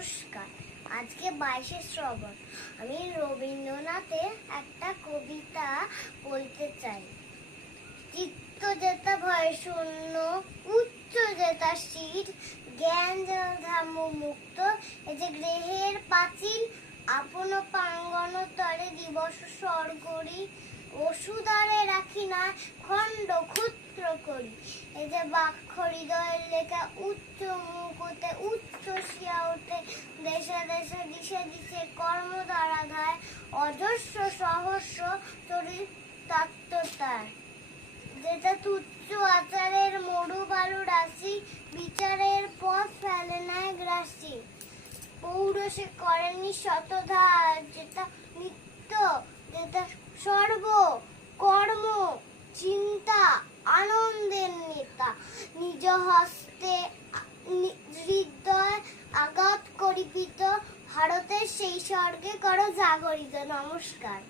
নমস্কার। আজকে 22শে শ্রাবণ। আমি রবীন্দ্রনাথের একটা কবিতা বলতে চাই। চিত্ত যেতা ভয় শূন্য, উচ্চ যেতা শীত, জ্ঞান যেন ধাম মুক্ত, এই যে গ্রহের পাঁচিল আপন প্রাঙ্গণ তরে দিবস স্বর্গরি, ওষুধারে রাখি না খণ্ড ক্ষুদ্র করি। এই যে বাক্য হৃদয়ের লেখা উচ্চ মুখতে উচ্চ শিয়া ওঠে, দেশে দেশে দিশে দিশে কর্ম দ্বারা ধায়, অজস্র সহস্র চরিতার্থতার। যেটা তুচ্ছ আচারের মরু বালু রাশি, বিচারের পথ ফেলে নেয় গ্রাসী। পৌরসে করেনি শতধার, যেটা নিত্য, যেটা সর্ব কর্ম চিন্তা আনন্দের নেতা। নিজ হস্তে হৃদয় আঘাত করিপিত, ভারতের সেই স্বর্গে করো জাগরিত। নমস্কার।